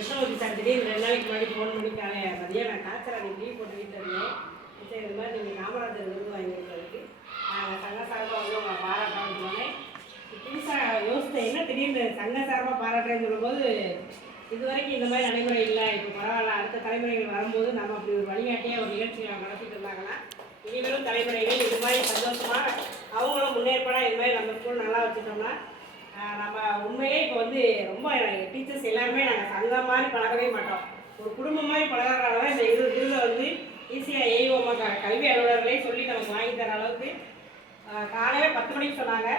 Krishnamurthy sir திடீர்னு 2 நாளைக்கு முன்னாடி ஃபோன் பண்ணி மதியம் நான் காய்ச்சல் லீவ் போட்டு வீட்டில் இருந்தேன். சரி இது மாதிரி நீங்கள் காமராஜர் விருது வாங்கியிருக்கிறதுக்கு சங்க சார்பாக வந்து உங்களை பாராட்டான்னு சொன்னேன். புதுசாக யோசித்தேன், என்ன திடீர்னு சங்க சார்பாக பாராட்டுறேன்னு சொல்லும்போது இது வரைக்கும் இந்த மாதிரி நடைமுறை இல்லை. இப்போ பரவாயில்ல, அடுத்த தலைமுறைகள் வரும்போது நம்ம அப்படி ஒரு வழிகாட்டியாக ஒரு நிகழ்ச்சியை நடத்திட்டு இருந்தாங்கன்னா இனிமேலும் தலைமுறைகள் இது மாதிரி சந்தோஷமாக அவங்களும் முன்னேற்பாடாக இது மாதிரி நம்ம ஸ்கூல் நல்லா வச்சுட்டோம்னா நம்ம உண்மையிலே இப்போ வந்து ரொம்ப டீச்சர்ஸ் எல்லாருமே நாங்கள் சங்கம் மாதிரி பழகவே மாட்டோம். ஒரு குடும்பம் மாதிரி பழகிறனால தான் இந்த விருதை வந்து ஈஸியாக ஏய்வோமா கல்வி அலுவலர்களே சொல்லி நமக்கு வாங்கி தர அளவுக்கு காலையில் 10 மணிக்கு சொன்னாங்க.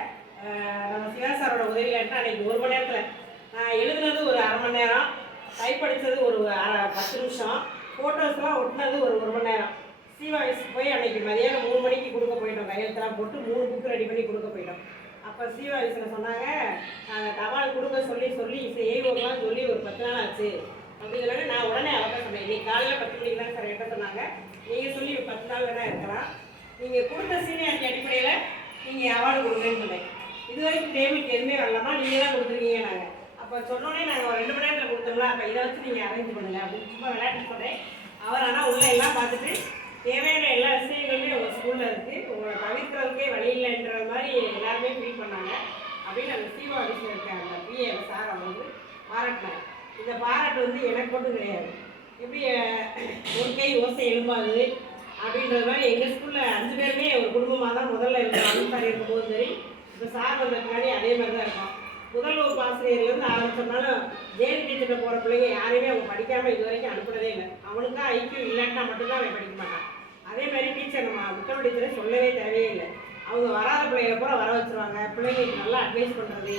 நம்ம சிவா சாரோட உதவியாட்டா அன்றைக்கி 1 மணி நேரத்தில் நான் எழுதுனது ஒரு 1/2 மணி நேரம், டைப் அடித்தது ஒரு 10 நிமிஷம், ஃபோட்டோஸ்லாம் ஒட்டினது ஒரு 1 மணி நேரம். சிவாவிஸ்க்கு போய் அன்றைக்கி மதியானம் 3 மணிக்கு கொடுக்க போயிட்டோம். கையெழுத்தெல்லாம் போட்டு 3 புக்கு ரெடி பண்ணி கொடுக்க போயிட்டோம். அப்போ சிவாவிஸில் சொன்னாங்க, நாங்கள் தபால் கொடுக்க சொல்லி ஏய்வோக்கெலாம் சொல்லி ஒரு 10 நாள் ஆச்சு அப்படிங்கிறத நான் உடனே அவர்கிட்ட சொன்னேன். இன்றைக்கி காலையில் 10 மணிக்கு தான் சார் என்கிட்ட சொன்னாங்க, நீங்கள் சொல்லி 10 நாள் வேணா இருக்கலாம், நீங்கள் கொடுத்த சீனியாரிட்டி அடிப்படையில் நீங்கள் அவார்டு கொடுங்கன்னு சொன்னேன். இது வரைக்கும் டேபிளுக்கு எதுவுமே வரலாமா, நீங்கள் தான் கொடுத்துருக்கீங்க. நாங்கள் அப்போ சொன்னோன்னே நாங்கள் ஒரு 2 மணி நேரத்தில் கொடுத்தோம்ல, அப்போ இதை வச்சு நீங்கள் அரேஞ்ச் பண்ணுங்க அப்படின்னு சும்மா விளையாட்டு சொன்னேன். அவர் ஆனால் உள்ள எல்லாம் பார்த்துட்டு தேவையான எல்லா விஷயங்களுமே உங்கள் ஸ்கூலில் இருக்குது, உங்களை தவிர்க்கிறதுக்கே வழி இல்லைன்ற மாதிரி எல்லாருமே ஃபீல் பண்ணாங்க அப்படின்னு அந்த சிஓ ஆஃபீஸில் இருக்க அந்த பிஏ சார் அவங்க வந்து பாராட்டினாங்க. இந்த பாராட்டு வந்து எனக்கு மட்டும் கிடையாது, எப்படி ஒரு கை ஓசை எழும்பாது அப்படின்றது மாதிரி எங்கள் ஸ்கூலில் 5 பேருமே ஒரு குடும்பமாக தான் முதல்ல இருக்கிற சார் இருக்கும்போது சரி, இப்போ சார் வந்த பின்னாடி அதே மாதிரி தான் இருக்கும். முதல் வகுப்பு ஆசிரியர்லேருந்து ஆரம்பிச்சோம்னாலும் ஜெயில் டீச்சர்கிட்ட போகிற பிள்ளைங்க யாரையுமே அவங்க படிக்காமல் இது வரைக்கும் அனுப்புனதே இல்லை. அவனுக்கா ஐக்கியம் இல்லைன்னா மட்டும்தான் அவன் படிக்க மாட்டான். அதே மாதிரி டீச்சர் நம்ம புத்தக டீச்சரை சொல்லவே தேவையே இல்லை. அவங்க வராத பிள்ளைகளை பூரா வர வச்சுருவாங்க. பிள்ளைங்களுக்கு நல்லா அட்வைஸ் பண்ணுறது,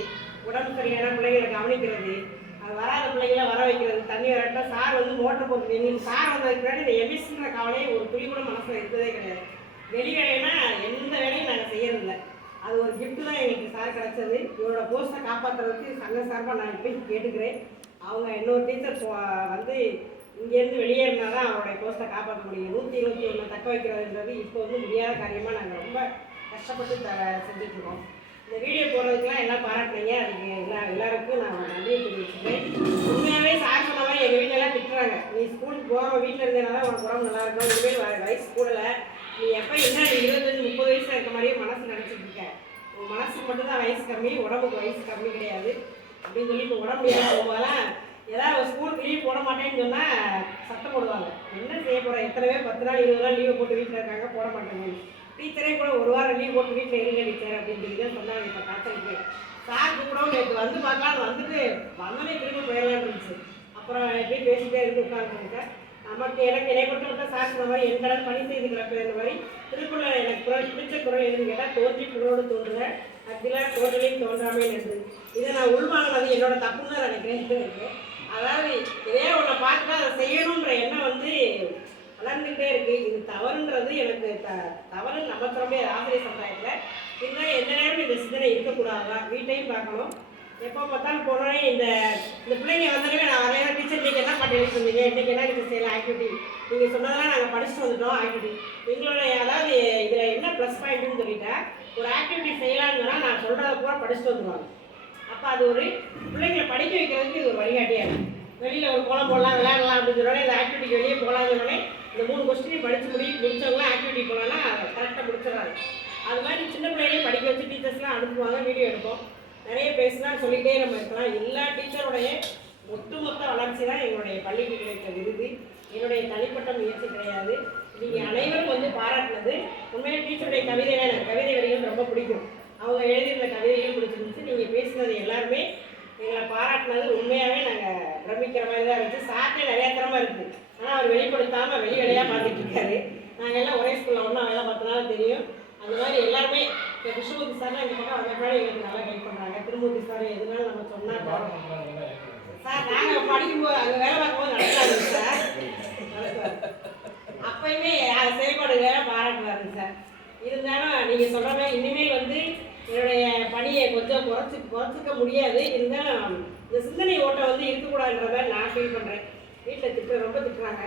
உடம்பு சரியான பிள்ளைங்களை கவனிக்கிறது, அது வராத பிள்ளைங்களை வர வைக்கிறது, தண்ணி வரட்டா சார் வந்து மோட்டர் போட்டு நீங்கள் சார் வந்ததுக்கு முன்னாடி இந்த எமிஸ்ன்ற கவலையை ஒரு துளி கூட மனசில் இருந்ததே கிடையாது. வெளி வேலைன்னா எந்த வேலையும் நாங்கள் செய்யறதில்லை. அது ஒரு கிஃப்ட்டு தான் எங்களுக்கு சார் கிடச்சது. இவரோட போஸ்ட்டை காப்பாற்றுறதுக்கு சங்க சார்பாக நான் போய் கேட்டுக்கிறேன். அவங்க இன்னொரு டீச்சர் வந்து இங்கேருந்து வெளியே இருந்தால் தான் அவருடைய போஸ்ட்டை காப்பாற்ற முடியும். 121 தக்க வைக்கிறதுன்றது இப்போ வந்து முடியாத காரியமாக நாங்கள் ரொம்ப கஷ்டப்பட்டு செஞ்சுட்ருக்கோம். இந்த வீடியோ போடுறதுக்கெலாம் எல்லாம் பாராட்டினீங்க, அதுக்கு எல்லாருக்கும் நான் நன்றியை தெரிவிச்சுக்கிறேன். உண்மையாகவே சார் சொன்ன மாதிரி எங்கள் வீட்டிலலாம் திட்டுறாங்க, நீ ஸ்கூலுக்கு போகாமல் வீட்டில் இருந்தேனால உனக்கு உடம்பு நல்லாயிருக்கும், இனிமேல் வயசு கூடலை, நீ எப்போ என்ன 25-30 வயசில் இருக்க மாதிரியே மனசு நினச்சிட்டு இருக்க, உன் மனசுக்கு மட்டும்தான் வயசு கம்மி, உடம்புக்கு வயசு கம்மி கிடையாது அப்படின்னு சொல்லி இப்போ உடம்பு முடியாமல் போகும்போதெல்லாம் ஏதாவது ஸ்கூலுக்கு லீவ் போட மாட்டேன்னு சொன்னால் சத்தம் போடுவாங்க. என்ன செய்ய போகிறேன், எத்தனை பேர் 10 நாள் 20 நாள் லீவை போட்டு வீட்டில் இருக்காங்க, போட மாட்டேங்க. டீச்சரே கூட 1 வாரம் லீவ் போட்டு வீட்டில் இருங்க டீச்சர் அப்படின்னு சொல்லி தான் சொன்னாங்க. இப்போ காய்ச்சலுக்கு சார் கூப்பிடவும் நேற்று வந்து பார்க்கலான்னு வந்துட்டு வந்தோடனே திரும்ப போயிடலான்னு இருந்துச்சு. அப்புறம் எப்படி பேசிட்டே இருந்து உட்காந்துருக்கேன். நமக்கு என்னை பொறுத்த மட்டும் சார் சொன்ன மாதிரி என் கடல் பணி செய்து கிடக்குற மாதிரி திருக்குறள் எனக்கு பிடிச்ச குரல் எதுன்னு கேட்டால், தோன்றி குரலோடு தோன்றுங்க அப்படிலாம் தோன்றலையும் தோன்றாமே இருந்தது. இதை நான் உள்வாங்கினது என்னோட தப்புன்னு தான் நினைக்கிறேன். அதாவது இதே ஒன்றை பார்த்துட்டு அதை செய்யணுன்ற எண்ணம் வந்து வளர்ந்துகிட்டே இருக்குது. இது தவறுன்றது எனக்கு தவறுன்னு நம்ம சொல்ல முடியாது ஆசிரியர் சமுதாயத்தில். இருந்தாலும் எந்த நேரமும் இந்த சிந்தனை இருக்கக்கூடாதுதான். வீட்டையும் பார்க்கணும். எப்போ பார்த்தாலும் போனோடனே இந்த பிள்ளைங்க வந்தோடனே நான் வரையா டீச்சர் நீங்கள் என்ன பண்ணி சொன்னீங்க, இன்றைக்கி என்ன நீங்கள் செய்யலாம் ஆக்டிவிட்டி, நீங்கள் சொன்னதெல்லாம் நாங்கள் படிச்சுட்டு வந்துட்டோம் ஆக்டிவிட்டி எங்களோட. அதாவது இதில் என்ன ப்ளஸ் பாயிண்ட்டுன்னு சொல்லிட்டேன், ஒரு ஆக்டிவிட்டி செய்யலான்னு சொன்னால் நான் சொல்கிறத பூரா படிச்சுட்டு வந்துடுவாங்க. அப்போ அது ஒரு பிள்ளைங்களை படிக்க வைக்கிறதுக்கு இது ஒரு வழிகாட்டியாக இருக்குது. வெளியில் ஒரு கோலம் போடலாம் விளையாடலாம் அப்படின்னு சொன்னோடனே இந்த ஆக்டிவிட்டிக்கு வெளியே போகலான்னு சொன்னோடனே இந்த 3 கொஸ்டினையும் படித்து முடிச்சவங்களாம் ஆக்டிவிட்டி போகலான்னா கரெக்டாக முடிச்சிடறாங்க. அது மாதிரி சின்ன பிள்ளைகளையும் படிக்க வச்சு டீச்சர்ஸ்லாம் அனுப்புவாங்க, வீடியோ எடுப்போம், நிறைய பேசலாம், சொல்லிகிட்டே நம்ம இருக்கலாம். எல்லா டீச்சருடைய ஒட்டுமொத்த வளர்ச்சி தான் எங்களுடைய பள்ளிக்கு கிடைத்த விருது. என்னுடைய தனிப்பட்ட முயற்சி கிடையாது. நீங்கள் அனைவரும் வந்து பாராட்டினது உண்மையாக டீச்சருடைய கவிதையில் எனக்கு கவிதை வரிகள் ரொம்ப பிடிக்கும். அவங்க எழுதியிருந்த கவிதைகள் பிடிச்சிருந்துச்சு. நீங்கள் பேசுனது எல்லாருமே எங்களை பாராட்டினது உண்மையாகவே நாங்கள் பிரமிக்கிற மாதிரி தான் இருந்துச்சு. சார்ட்டே நிறையா திறமை இருக்குது, ஆனால் அவர் வெளிப்படுத்தாமல் வெளி வேலையாக பார்த்துட்டு இருக்காரு. நாங்கள் எல்லாம் ஒரே ஸ்கூலில் ஒன்றா வேலை பார்த்தனால தெரியும். அந்த மாதிரி எல்லாருமே இப்போ கிருஷ்ணமூர்த்தி சார்லாம் எங்கள் பக்கம் வந்த பின்னாடி எங்களுக்கு நல்லா ஹெல்ப் பண்ணுறாங்க. திருமூர்த்தி சார் எதுனாலும் நம்ம சொன்னால் சார் நாங்கள் படிக்கும்போது அங்கே வேலை பார்க்கும்போது நடத்துறாங்க சார், அப்பயுமே செயல்பாடுகளெல்லாம் பாராட்டுவாருங்க சார். இருந்தாலும் நீங்கள் சொல்கிற மாதிரி இனிமேல் வந்து என்னுடைய பணியை கொஞ்சம் குறைச்சிக்க முடியாது. இருந்தாலும் இந்த சிந்தனை ஓட்டம் வந்து இருக்கக்கூடாதுன்ற மாதிரி நான் ஃபீல் பண்ணுறேன். வீட்டில் ரொம்ப திட்டுறாங்க.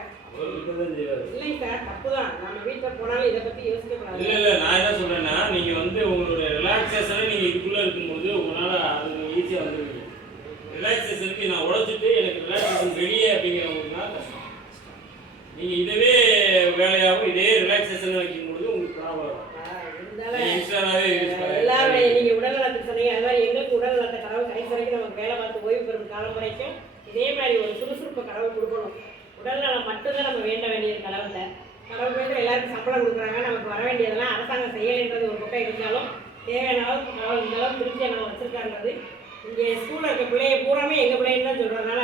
இல்லைங்க சார், தப்பு தான். நம்ம வீட்டில் போனாலும் இதை பற்றி யோசிக்கக்கூடாது. இல்லை நான் என்ன சொல்கிறேன்னா, நீங்கள் வந்து உங்களுடைய ரிலாக்ஸேஷனை நீங்கள் இதுக்குள்ளே இருக்கும்போது உங்களால் அது ஈஸியாக வந்துடுவீங்க. ரிலாக்ஸேஷனுக்கு நான் உழைச்சிட்டு எனக்கு ரிலாக்ஸேஷன் கிளாஸ் வெளியே அப்படிங்கிறவங்களுக்குனா கஷ்டம். நீங்கள் இதவே வேலையாகவும் இதே ரிலாக்ஸேஷன் வைக்கும்போது உங்களுக்கு லாபம் வரும். எல்லாரும் நீங்கள் உடல்நலத்துக்கு சொன்னீங்க, அது மாதிரி எங்களுக்கு உடல்நலத்தை கடவுள் கடைசி வரைக்கும் நமக்கு வேலை பார்த்து ஓய்வு பெறும் காலம் வரைக்கும் இதே மாதிரி ஒரு சுறுசுறுப்பு கடவுள் கொடுக்கணும். உடல்நலம் மட்டும்தான் நம்ம வேண்ட வேண்டியது கடவுள்கிட்ட. கடவுள் வந்து எல்லாருக்கும் சம்பளம் கொடுக்குறாங்க, நமக்கு வர வேண்டியதெல்லாம் அரசாங்கம் செய்யலைன்றது ஒரு பக்கம் இருந்தாலும் தேவையான அளவுக்கு கடவுள் இந்த அளவுக்கு திருப்தியை நம்ம வச்சுருக்கான்றது. இங்கே ஸ்கூலில் இருக்க பிள்ளைய பூராமே எங்கள் பிள்ளைன்னு தான் சொல்கிறதுனால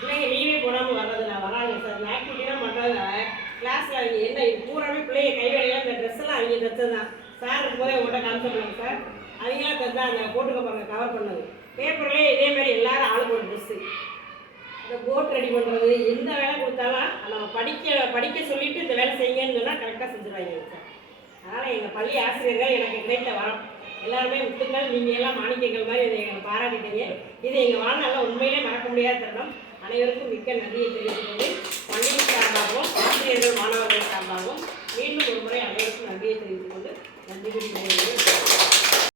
பிள்ளைங்க லீவே போடாமல் வர்றதில்ல, வராங்க சார். இந்த ஆக்டிவிட்டிலாம் பண்ணுறதுனால கிளாஸில் அவங்க என்ன இது பூராமே பிள்ளைங்க கைவேலையாக இந்த ட்ரெஸ்ஸெல்லாம் அவங்க தைச்சது தான். சார் இருக்கும்போதே உங்கள்கிட்ட காமிச்சிருக்காங்க சார், அவங்களாம் தைச்சா அந்த போட்டுக்க பாருங்க கவர் பண்ணது. பேப்பர்லேயே இதேமாதிரி எல்லாரும் ஆளுக்கு ஒரு ட்ரெஸ்ஸு. இந்த போட் ரெடி பண்ணுறது எந்த வேலை கொடுத்தாலும் நம்ம படிக்க சொல்லிவிட்டு இந்த வேலை செய்யுங்கன்னு சொன்னால் கரெக்டாக செஞ்சுருவாங்க சார். அதனால் எங்கள் பள்ளி ஆசிரியர்கள் எனக்கு கிடைத்த வரம். எல்லாருமே முத்துக்கள், நீங்கள் எல்லாம் மாணிக்கங்கள் மாதிரி இதை எங்களை பாராட்டிட்டீங்க. இது எங்கள் வாழ்நாளில் உண்மையிலே மறக்க முடியாத தருணம். அனைவருக்கும் மிக்க நன்றியை தெரிவித்துக் கொண்டு பள்ளியின் சார்பாகவும் ஆசிரியர்கள் மாணவர்கள் சார்பாகவும் மீண்டும் ஒரு முறை அனைவருக்கும் நன்றியை தெரிவித்துக் கொண்டு நன்றி.